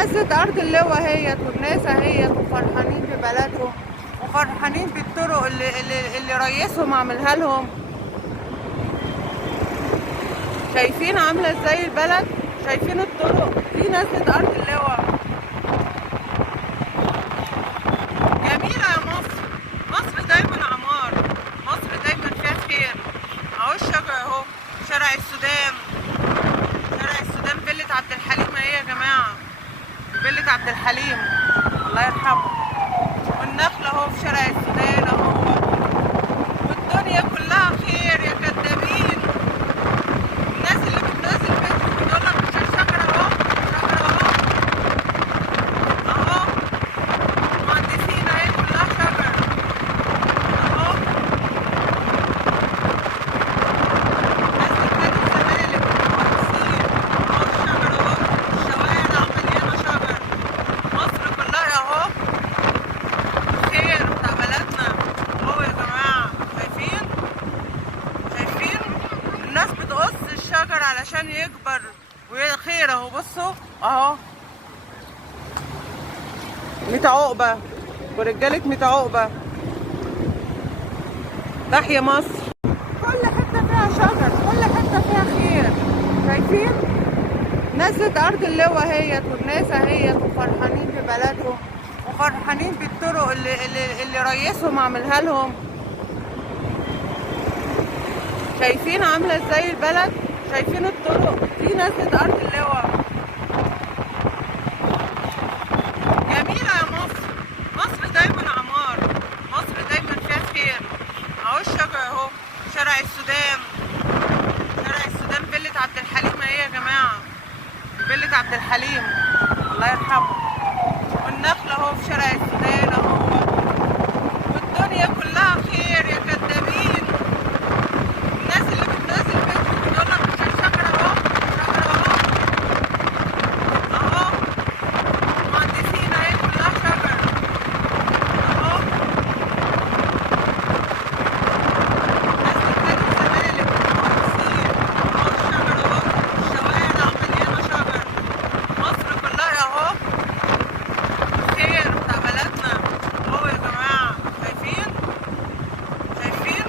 نزلت أرض اللواء اهيت والناس اهيت وفرحانين ببلدهم وفرحانين بالطرق اللي رئيسهم عاملها لهم. شايفين عاملة ازاي البلد؟ شايفين الطرق دي نزلت أرض اللواء. جميلة يا مصر، مصر دايما عمار، مصر دايما فيها خير. اهو الشجر اهو، شارع السودان، شارع السودان فيلة عبد الحليم اهي يا جماعة، فيلة عبد الحليم الله يرحمه. والنخل اهو في شارع السودان اهو، والدنيا كلها خير يا كدابين. الناس اللي بتنزل فيديو بتقول لك مش الشجر اهو، شجر اهو اهو، مهندسين اهي كلها شجر اهو. ناس بتنادي الزمالك مهندسين اهو، الشجر اهو، الشوارع مليانة شجر، مصر كلها اهو خير بتاع بلدنا اهو يا جماعة. شايفين؟ شايفين؟ الناس بتقص الشجر علشان يكبر وخير اهو. بصوا اهو، ميت عقبة ورجالة ميت عقبة. تحيا مصر. كل حتة فيها شجر، كل حتة فيها خير. شايفين؟ نزلت أرض اللواء اهيت والناس اهيت وفرحانين ببلدهم وفرحانين بالطرق اللي رئيسهم عاملها لهم. شايفين عاملة ازاي البلد؟ شايفين الطرق دي نزلت أرض اللواء. جميلة يا مصر، مصر دايما عمار، مصر دايما فيها خير. اهو الشجر اهو، شارع السودان، شارع السودان فيلة عبد الحليم اهي يا جماعة، فيلة عبد الحليم الله يرحمه. والنخل اهو في شارع السودان اهو، والدنيا كلها خير يا كدابين. الناس اللي بتنزل فيديو بتقول لك مش الشجر اهو، شجر اهو اهو، مهندسين اهي كلها شجر اهو. ناس بتنادي الزمالك مهندسين اهو، الشجر اهو، الشوارع مليانة شجر، مصر كلها اهو خير بتاع بلدنا اهو يا جماعة. شايفين؟ شايفين؟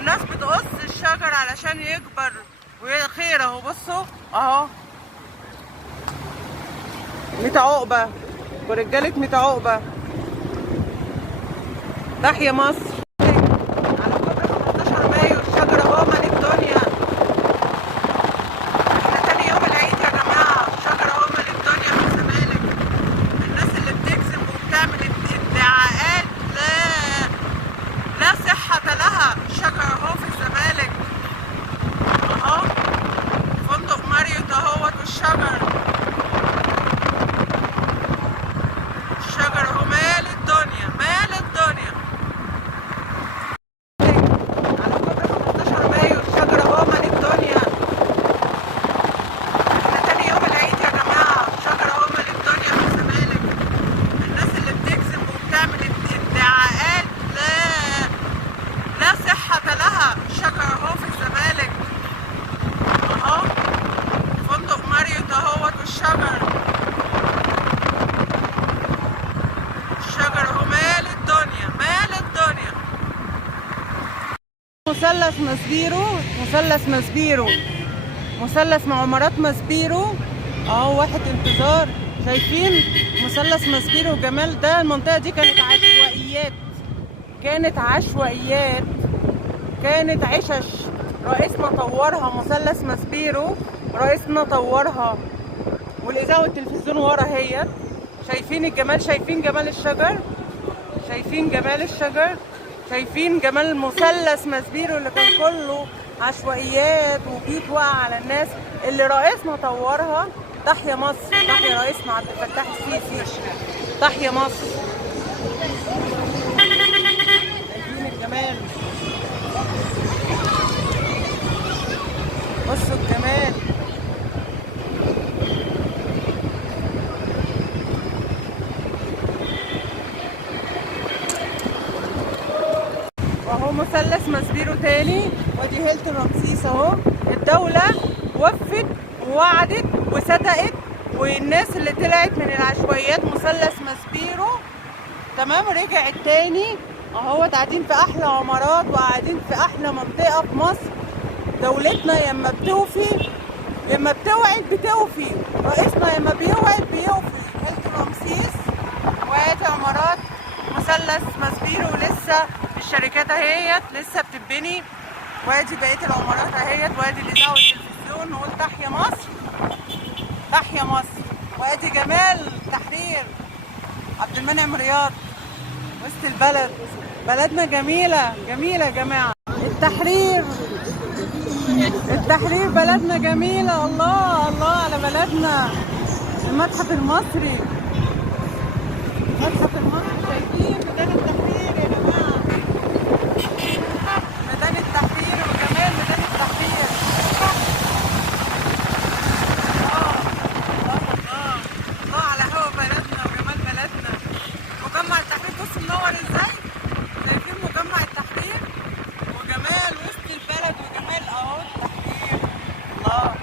الناس بتقص الشجر علشان يكبر وخير اهو. بصوا اهو، ميت عقبة ورجالة ميت عقبة. تحيا مصر. على كوبري 15 مايو الشجر اهو مال الدنيا. احنا تاني يوم العيد يا جماعة، الشجر اهو مال الدنيا في الزمالك. الناس اللي بتكذب وبتعمل ادعاءات لا صحة لها، الشجر اهو في الزمالك اهو، فندق ماريوت اهوت والشجر، الشجر اهو مال الدنيا، مال الدنيا. على كوبري 15 مايو الشجر اهو مال الدنيا. احنا تاني يوم العيد يا جماعة، الشجر اهو مال الدنيا في الزمالك. الناس اللي بتكذب وبتعمل ادعاءات لا صحة لها، الشجر اهو في الزمالك اهو، فندق ماريوت اهوت والشجر، الشجر اهو مال الدنيا، مال الدنيا. مثلث ماسبيرو، مثلث ماسبيرو، مثلث معمارات ماسبيرو اهو، واحد انتظار. شايفين مثلث ماسبيرو جمال ده؟ المنطقة دي كانت عشوائيات، كانت عشوائيات، كانت عشش. رئيسنا طورها، مثلث ماسبيرو رئيسنا طورها. والإذاعة والتلفزيون ورا اهيت. شايفين الجمال؟ شايفين جمال الشجر؟ شايفين جمال الشجر؟ شايفين جمال مثلث ماسبيرو اللي كان كله عشوائيات وبيوت واقعة على الناس اللي رئيسنا طورها. تحيا مصر، تحيا رئيسنا عبد الفتاح السيسي، تحيا مصر. شايفين الجمال؟ بصوا الجمال. واهو مثلث ماسبيرو تاني، ودي هيلتون رمسيس اهو. الدولة وفت ووعدت وصدقت والناس اللي طلعت من العشوائيات مثلث ماسبيرو تمام رجعت تاني اهوت، قاعدين في احلى عمارات وقاعدين في احلى منطقه في مصر. دولتنا لما بتوفي، لما بتوعد بتوفي، رئيسنا لما بيوعد بيوفي. هيلتون رمسيس، وادي عمارات مثلث ماسبيرو لسه الشركات اهيت لسه بتتبني، وادي بقيه العمارات اهيت، وادي الاذاعه والتلفزيون. نقول تحيا مصر، تحيا مصر. وادي جمال تحرير عبد المنعم رياض وسط البلد. بلدنا جميله جميله يا جماعه. التحرير، التحرير بلدنا جميله. الله الله على بلدنا. المتحف المصري، المتحف المصري. شايفين ميدان التحرير يا جماعه، ميدان التحرير وجمال ميدان التحرير. الله على هوا بلدنا وجمال بلدنا. مجمع التحرير بصوا منور ازاي، شايفين مجمع التحرير وجمال وسط البلد وجمال اهو التحرير. الله.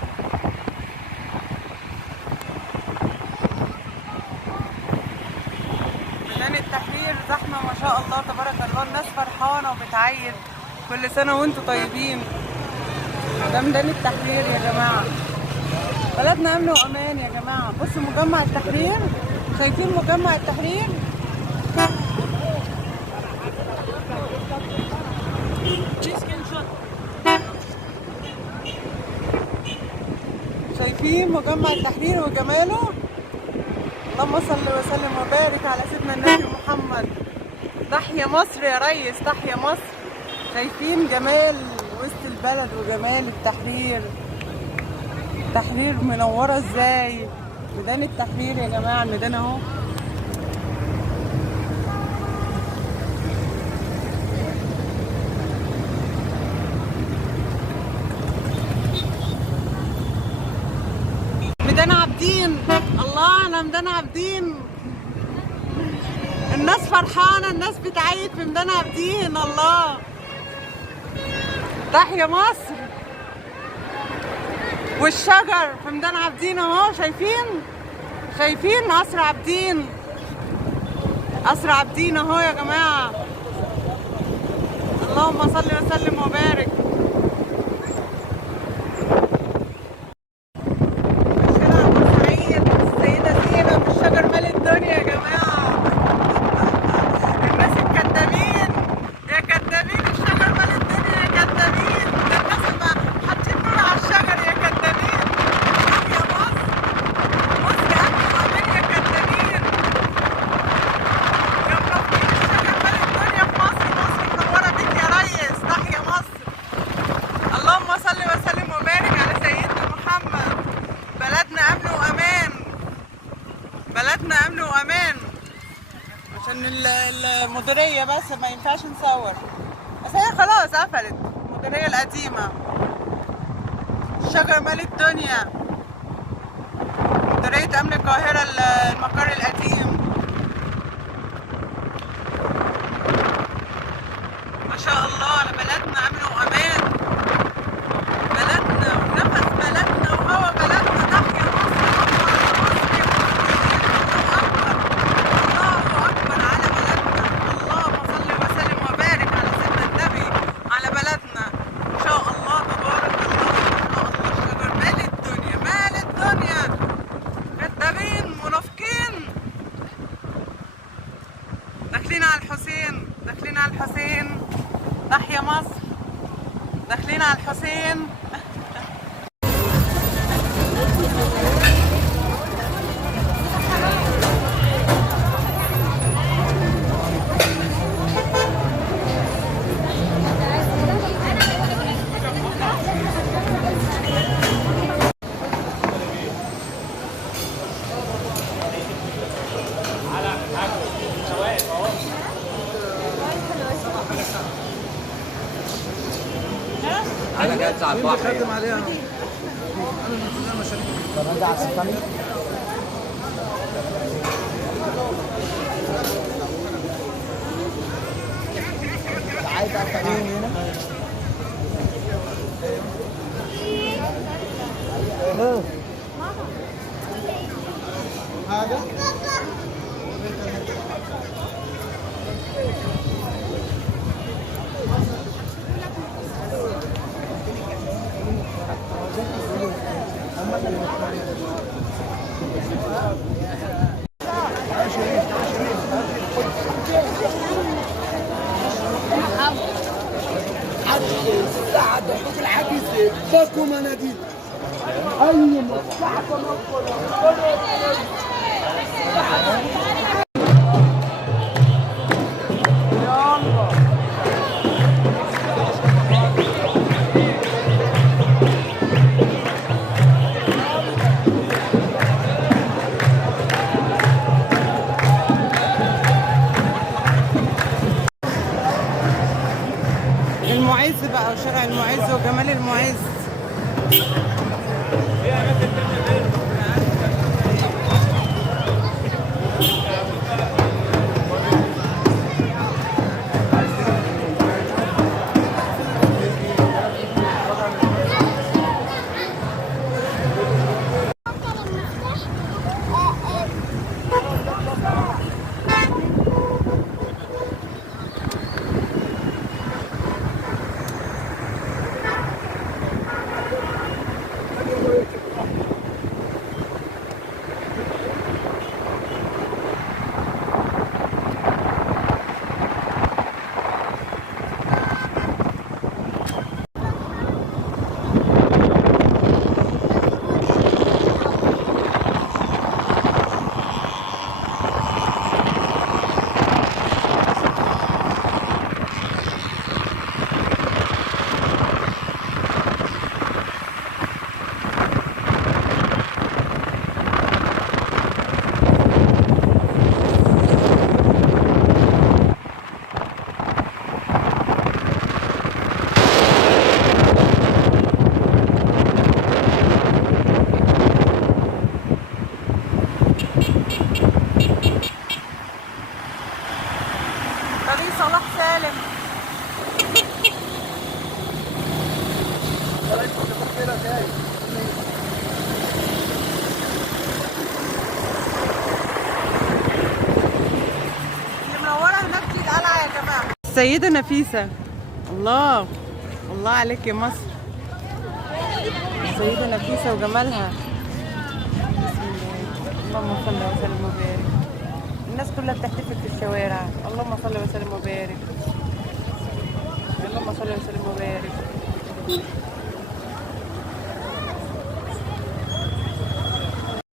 ميدان التحرير زحمه ما شاء الله تبارك الله، الناس فرحانه وبتعيد. كل سنه وانتم طيبين. ده ميدان التحرير يا جماعه. بلدنا امن وامان يا جماعه. بصوا مجمع التحرير، شايفين مجمع التحرير. شايفين مجمع التحرير وجماله. اللهم صل وسلم وبارك على سيدنا النبي محمد. تحيا مصر يا ريس، تحيا مصر. شايفين جمال وسط البلد وجمال التحرير. التحرير منوره ازاي. ميدان التحرير يا جماعه، الميدان اهو. ميدان عابدين. الله على ميدان عابدين. الناس فرحانه، الناس بتعيد في ميدان عابدين. الله. تحيا مصر. والشجر في ميدان عابدين اهو. شايفين، شايفين قصر عابدين، قصر عابدين اهو يا جماعه. اللهم صل وسلم وبارك. الشارع بورسعيد السيده زينب، الشجر مال الدنيا يا جماعه. الناس الكدابين يا كدابين، الشجر مال الدنيا يا كدابين. ده الناس ما حاطين نور على الشجر يا كدابين. يا مصر، مصر امن وامان يا كدابين. يا منافقين، الشجر مال الدنيا في مصر. مصر منوره بيك يا ريس. تحيا مصر. اللهم صل وسلم وبارك على سيدنا محمد. بلدنا امن وامان، بلدنا امن وامان. عشان المديريه بس ما ينفعش نصور، بس هي خلاص قفلت المديريه القديمه. الشجر مال الدنيا، مديريه امن القاهره المقر القديم. ما شاء الله على بلدنا امن وامان. بلدنا ونفس بلدنا وهوا بلدنا. تحيا مصر. الله اكبر على بلدنا. اللهم صل وسلم وبارك على سيدنا النبي على بلدنا. ان شاء الله تبارك الله. ان شاء الله. الشجر مال الدنيا، مال الدنيا. كدابين منافقين. داخلين على الحسين، داخلين على الحسين. تحيا مصر. داخلين على الحسين. انا جالس على البحر. بخدم عليها. انا مشاريع. طب انت على الثاني. عايز افهمين هنا. حاجه؟ باكو مناديل اي مصلحه المعز بقى وشارع المعز وجمال المعز. طريق صلاح سالم. اللي منوره هناك دي القلعه يا جماعه. السيده نفيسه، الله الله عليك يا مصر. السيده نفيسه وجمالها. بسم الله، اللهم صل وسلم وبارك. الناس كلها بتحتفل في الشوارع. اللهم صل وسلم وبارك. اللهم صل وسلم وبارك.